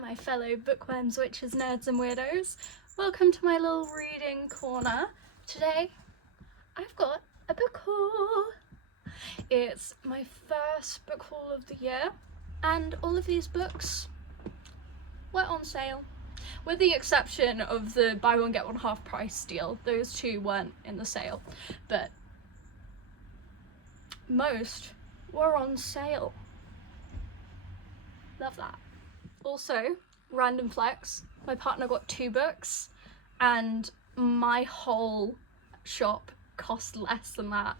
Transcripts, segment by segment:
my fellow bookworms, witches, nerds and weirdos. Welcome to my little reading corner. Today I've got a book haul. It's my first book haul of the year and all of these books were on sale. With the exception of the buy one get one half price deal. Those two weren't in the sale, but most were on sale. Love that. Also, random flex, my partner got 2 books and my whole shop cost less than that.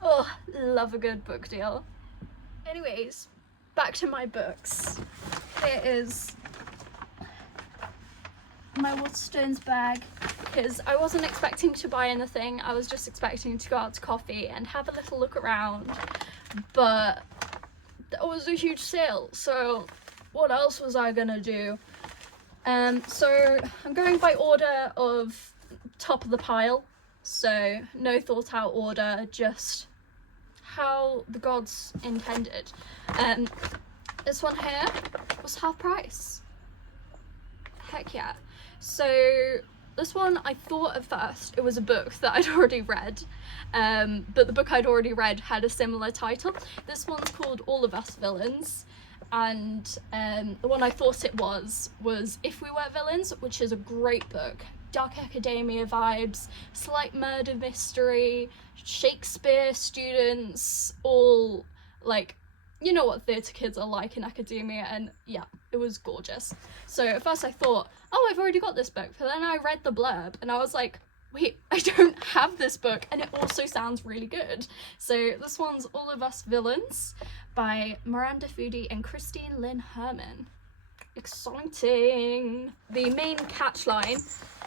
Oh, love a good book deal. Anyways, back to my books. Here is my Waterstones bag, because I wasn't expecting to buy anything. I was just expecting to go out to coffee and have a little look around, but that was a huge sale, so what else was I gonna do? So I'm going by order of top of the pile, so no thought out order, just how the gods intended. This one here was half price. Heck yeah. So this one, I thought at first it was a book that I'd already read, but the book I'd already read had a similar title. This one's called All of Us Villains, and the one I thought it was If We Were Villains, which is a great book. Dark academia vibes, slight murder mystery, Shakespeare students, all like, you know what theatre kids are like in academia, and yeah, it was gorgeous. So at first I thought, oh, I've already got this book, but then I read the blurb and I was like, wait, I don't have this book, and it also sounds really good. So this one's All of Us Villains by Miranda Foodie and Christine Lynn Herman. Exciting! The main catchline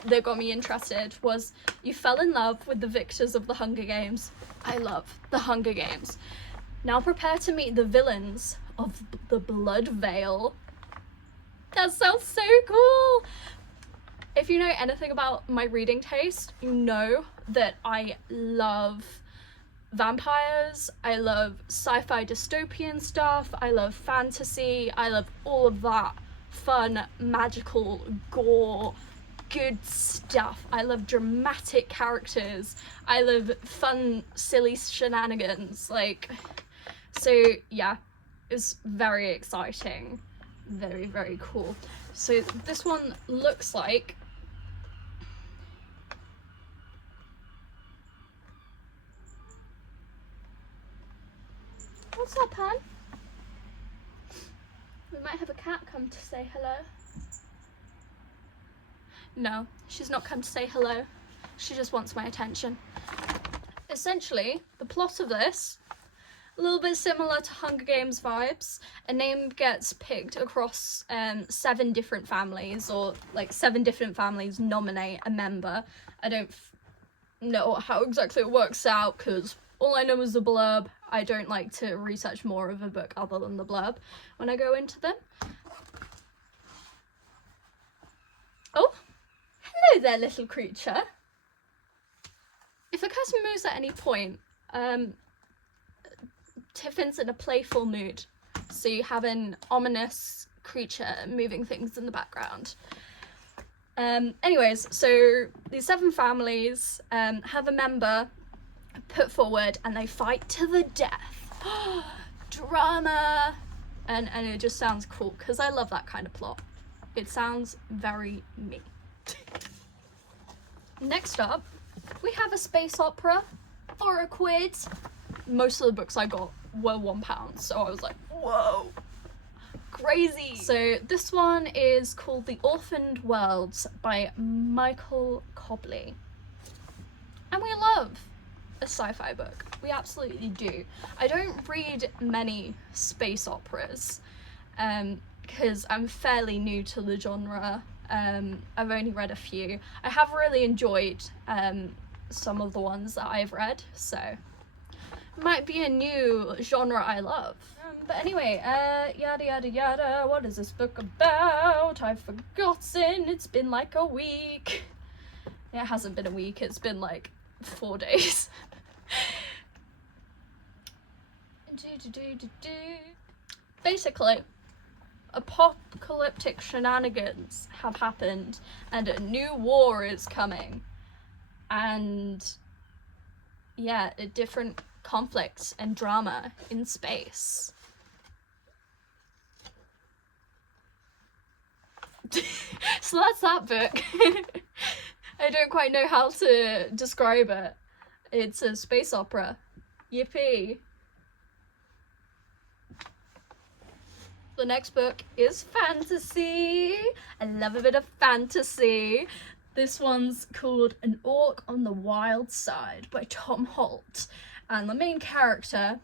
that got me interested was, you fell in love with the victors of the Hunger Games. I love the Hunger Games. Now prepare to meet the villains of the Blood Veil. That sounds so cool! If you know anything about my reading taste, you know that I love vampires, I love sci-fi dystopian stuff, I love fantasy, I love all of that fun, magical, gore, good stuff. I love dramatic characters, I love fun, silly shenanigans, like, so yeah, it was very exciting, very, very cool. So this one looks like, what's up, Pan? We might have a cat come to say hello. No, she's not come to say hello. She just wants my attention. Essentially, the plot of this, a little bit similar to Hunger Games vibes. A name gets picked across 7 different families, or like 7 different families nominate a member. I don't know how exactly it works out, because all I know is the blurb. I don't like to research more of a book other than the blurb when I go into them. Oh, hello there, little creature. If a customer moves at any point, Tiffin's in a playful mood, so you have an ominous creature moving things in the background. Anyways, so these 7 families have a member put forward and they fight to the death. Drama! And it just sounds cool, because I love that kind of plot. It sounds very me. Next up, we have a space opera for £1. Most of the books I got were £1, so I was like, whoa, crazy. So this one is called The Orphaned Worlds by Michael Cobley. And we love a sci-fi book. We absolutely do. I don't read many space operas because I'm fairly new to the genre. I've only read a few. I have really enjoyed some of the ones that I've read, so might be a new genre I love. But anyway, yada yada yada, what is this book about? I've forgotten. It's been like a week. It hasn't been a week, it's been like 4 days. basically, apocalyptic shenanigans have happened and a new war is coming. And yeah, different conflicts and drama in space. So that's that book. I don't quite know how to describe it. It's a space opera. Yippee. The next book is fantasy. I love a bit of fantasy. This one's called An Orc on the Wild Side by Tom Holt. And the main character,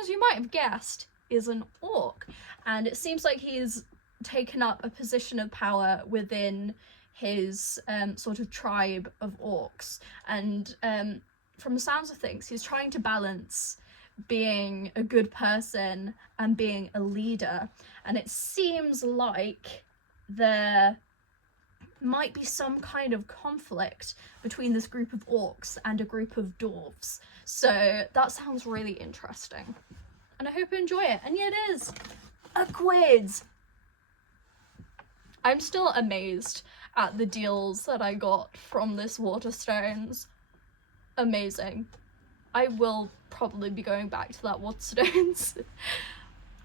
as you might have guessed, is an orc. And it seems like he's taken up a position of power within his sort of tribe of orcs. And from the sounds of things, he's trying to balance being a good person and being a leader. And it seems like there might be some kind of conflict between this group of orcs and a group of dwarves. So that sounds really interesting. And I hope you enjoy it. And yeah, it is a quiz. I'm still amazed at the deals that I got from this Waterstones. Amazing. I will probably be going back to that Waterstones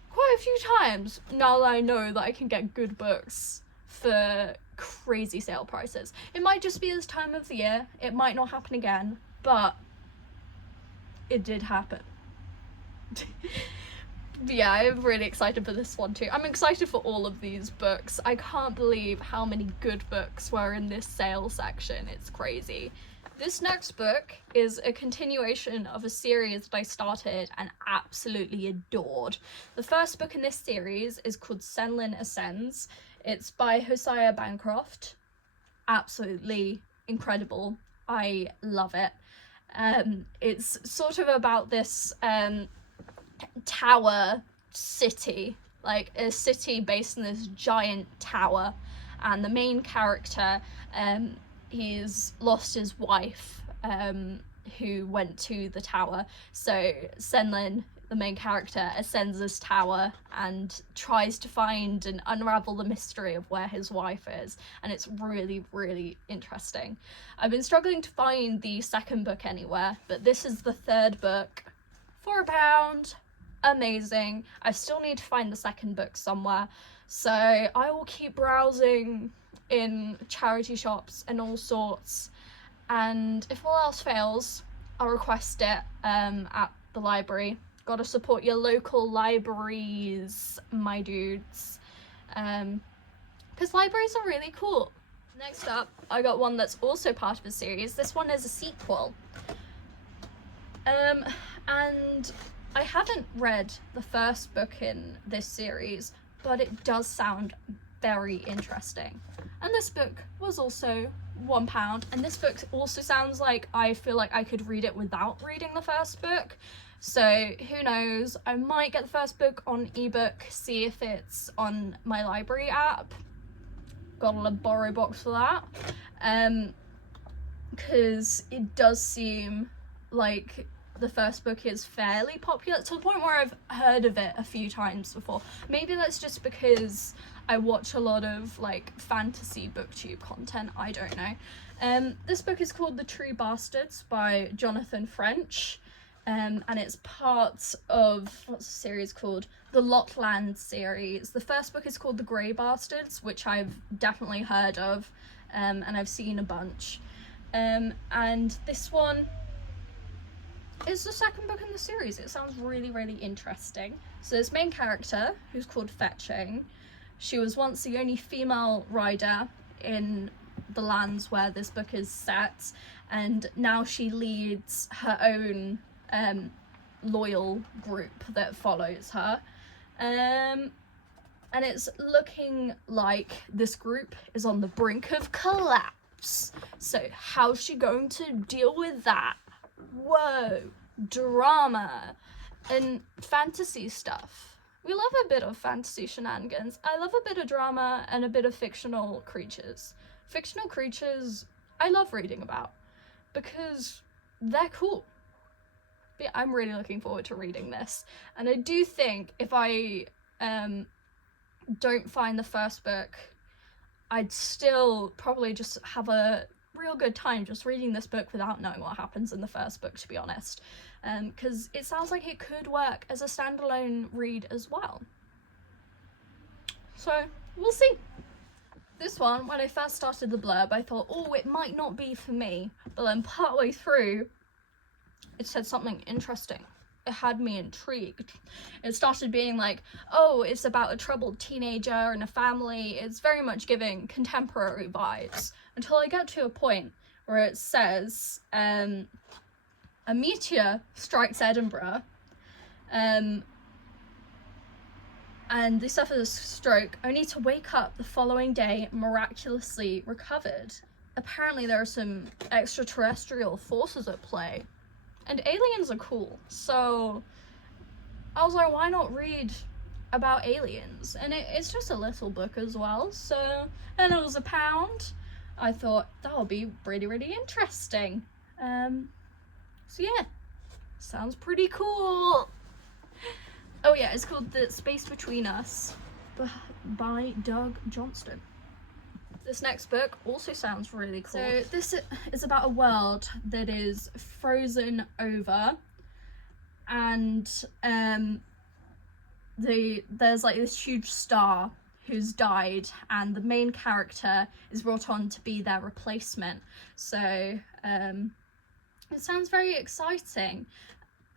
quite a few times now that I know that I can get good books for crazy sale prices. It might just be this time of the year, it might not happen again, but it did happen. Yeah, I'm really excited for this one too. I'm excited for all of these books. I can't believe how many good books were in this sale section. It's crazy. This next book is a continuation of a series that I started and absolutely adored. The first book in this series is called Senlin Ascends. It's by Hosea Bancroft. Absolutely incredible. I love it. It's sort of about this tower city, like a city based in this giant tower, and the main character, he's lost his wife, who went to the tower. So Senlin, the main character, ascends this tower and tries to find and unravel the mystery of where his wife is, and it's really, really interesting. I've been struggling to find the second book anywhere, but this is the third book for £1. Amazing. I still need to find the second book somewhere, so I will keep browsing in charity shops and all sorts, and if all else fails, I'll request it at the library. Gotta support your local libraries, my dudes, because libraries are really cool. Next up, I got one that's also part of a series. This one is a sequel, and I haven't read the first book in this series, but it does sound very interesting. And this book was also £1, and this book also sounds like I feel like I could read it without reading the first book. So who knows, I might get the first book on ebook, see if it's on my library app. Got a borrow box for that. Because it does seem like the first book is fairly popular, to the point where I've heard of it a few times before. Maybe that's just because I watch a lot of like fantasy booktube content, I don't know. This book is called The True Bastards by Jonathan French, and it's part of, what's the series called? The Lotland series. The first book is called The Grey Bastards, which I've definitely heard of, and I've seen a bunch. And this one is the second book in the series. It sounds really, really interesting. So this main character, who's called Fetching, she was once the only female rider in the lands where this book is set, and now she leads her own loyal group that follows her. And it's looking like this group is on the brink of collapse. So how's she going to deal with that? Whoa, drama and fantasy stuff. We love a bit of fantasy shenanigans. I love a bit of drama and a bit of fictional creatures. Fictional creatures I love reading about because they're cool. But yeah, I'm really looking forward to reading this. And I do think if I don't find the first book, I'd still probably just have a real good time just reading this book without knowing what happens in the first book, to be honest, because it sounds like it could work as a standalone read as well. So we'll see. This one, when I first started the blurb, I thought, oh, it might not be for me, but then partway through it said something interesting. It had me intrigued. It started being like, oh, it's about a troubled teenager and a family. It's very much giving contemporary vibes, until I get to a point where it says, a meteor strikes Edinburgh, and they suffer a stroke, only to wake up the following day miraculously recovered. Apparently there are some extraterrestrial forces at play, and aliens are cool, so I was like, why not read about aliens? And it's just a little book as well, so, and it was £1. I thought that'll be really, really interesting. So yeah, sounds pretty cool. Oh yeah, it's called The Space Between Us by Doug Johnston. This next book also sounds really cool. So this is about a world that is frozen over, and there's like this huge star who's died, and the main character is brought on to be their replacement. So it sounds very exciting.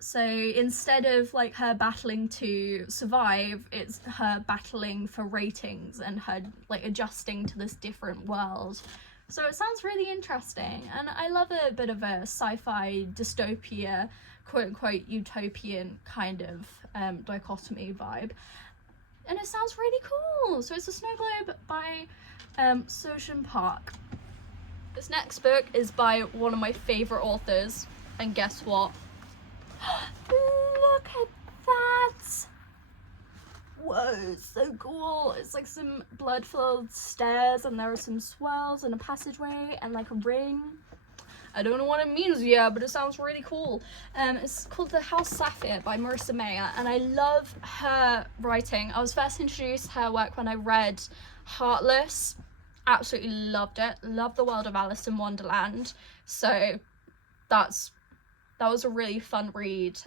So instead of like her battling to survive, it's her battling for ratings and her like adjusting to this different world. So it sounds really interesting, and I love a bit of a sci-fi dystopia, quote unquote utopian kind of dichotomy vibe, and it sounds really cool. So it's a snow globe by Sojourn Park. This next book is by one of my favourite authors, and guess what? Look at that! Whoa, so cool. It's like some blood-filled stairs, and there are some swells and a passageway and like a ring. I don't know what it means yet, but it sounds really cool. It's called The House Sapphire by Marissa Mayer, and I love her writing. I was first introduced to her work when I read Heartless. Absolutely loved it. Loved the world of Alice in Wonderland. So that was a really fun read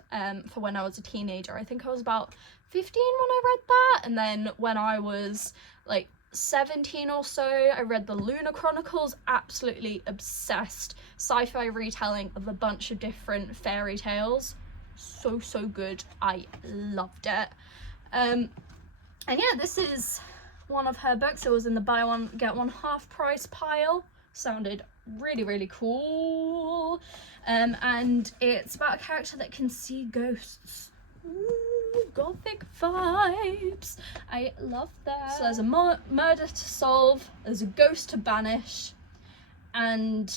for when I was a teenager. I think I was about 15 when I read that, and then when I was like 17 or so, I read the Lunar Chronicles. Absolutely obsessed. Sci-fi retelling of a bunch of different fairy tales. So good. I loved it. And yeah, this is one of her books. It was in the buy one get one half price pile. Sounded really cool. And it's about a character that can see ghosts. Ooh, gothic vibes. I love that. So there's a murder to solve, there's a ghost to banish, and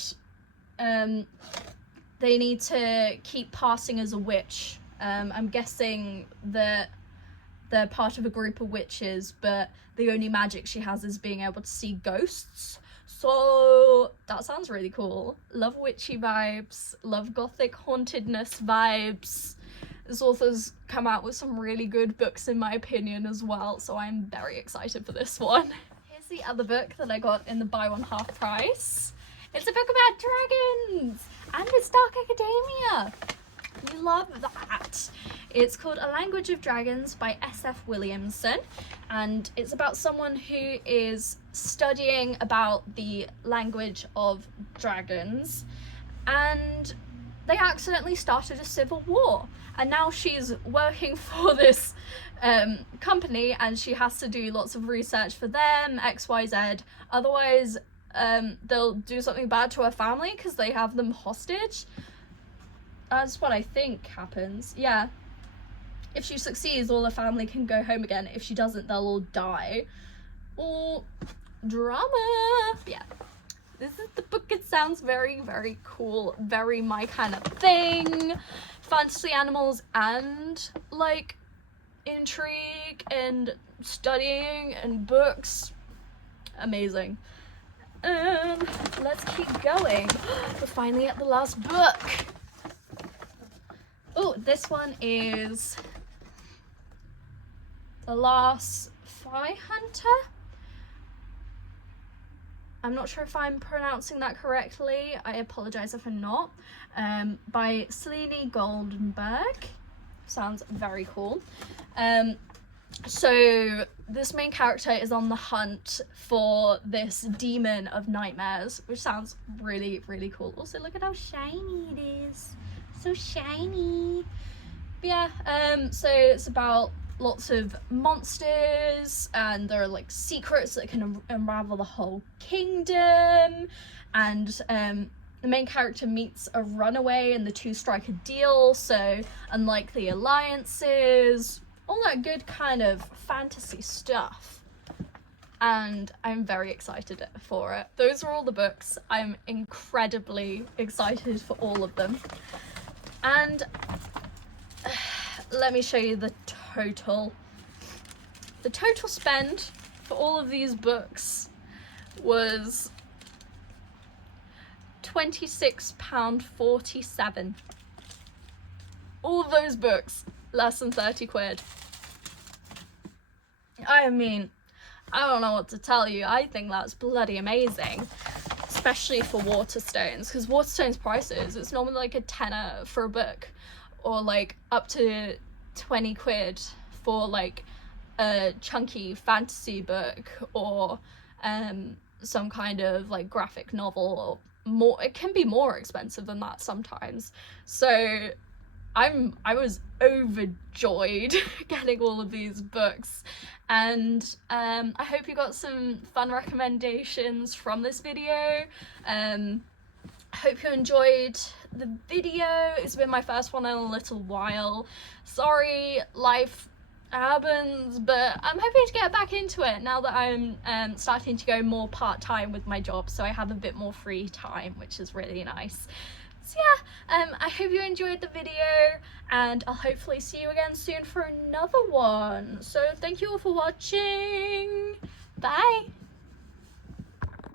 they need to keep passing as a witch. I'm guessing that they're part of a group of witches, but the only magic she has is being able to see ghosts. So that sounds really cool. Love witchy vibes, love gothic hauntedness vibes. This author's come out with some really good books in my opinion as well, so I'm very excited for this one. Here's the other book that I got in the buy one half price. It's a book about dragons, and it's Dark Academia. You love that. It's called A Language of Dragons by S.F. Williamson, and it's about someone who is studying about the language of dragons, and they accidentally started a civil war, and now she's working for this company, and she has to do lots of research for them, XYZ, otherwise they'll do something bad to her family because they have them hostage. That's what I think happens. Yeah. If she succeeds, all her family can go home again. If she doesn't, they'll all die. Or drama. Yeah. This is the book. It sounds very cool. Very my kind of thing. Fantasy animals and like intrigue and studying and books. Amazing. Let's keep going. We're finally at the last book. Oh, this one is The Last Fly Hunter. I'm not sure if I'm pronouncing that correctly. I apologize if I'm not. By Selene Goldenberg. Sounds very cool. So this main character is on the hunt for this demon of nightmares, which sounds really, really cool. Also, look at how shiny it is. So shiny. But yeah, so it's about lots of monsters, and there are like secrets that can unravel the whole kingdom, and the main character meets a runaway and the two strike a deal, so unlikely alliances, all that good kind of fantasy stuff. And I'm very excited for it. Those are all the books. I'm incredibly excited for all of them. And let me show you the total. The total spend for all of these books was £26.47. All of those books, less than 30 quid. I mean, I don't know what to tell you. I think that's bloody amazing. Especially for Waterstones, because Waterstones prices, it's normally like a tenner for a book, or like up to 20 quid for like a chunky fantasy book, or some kind of like graphic novel, or more. It can be more expensive than that sometimes. So I was overjoyed getting all of these books, and I hope you got some fun recommendations from this video. I hope you enjoyed the video. It's been my first one in a little while. Sorry, life happens, but I'm hoping to get back into it now that I'm starting to go more part-time with my job, so I have a bit more free time, which is really nice. So yeah, I hope you enjoyed the video, and I'll hopefully see you again soon for another one. So thank you all for watching. Bye.